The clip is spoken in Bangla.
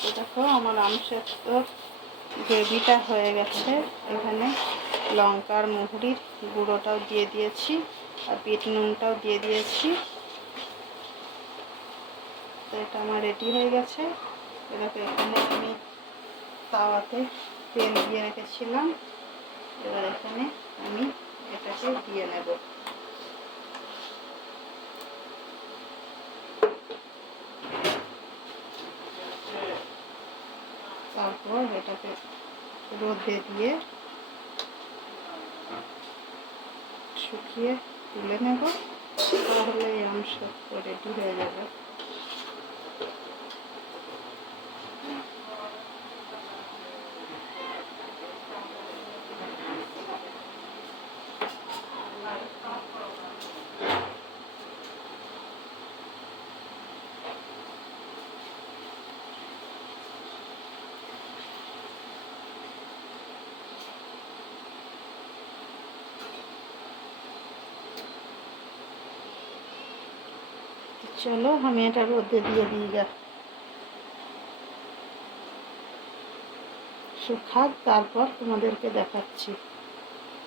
তো দেখো আমার আম সেদ্ধ গ্রেভিটা হয়ে গেছে। এখানে লঙ্কার মহুরির গুঁড়োটাও দিয়ে দিয়েছি আর বিট নুনটাও দিয়ে দিয়েছি। তো এটা আমার রেডি হয়ে গেছে। এটাকে এখানে আমি তাওয়াতে তেল দিয়ে রেখেছিলাম, এবার এখানে আমি এটাকে দিয়ে নেব। তারপর এটাকে রোদে দিয়ে শুকিয়ে তুলে নেব, তাহলে এই আম সেদ্ধ রেডি হয়ে যাবে। চলো আমি এটা রোদে দিয়ে দিই গা, শুকাক, তারপর তোমাদেরকে দেখাচ্ছি।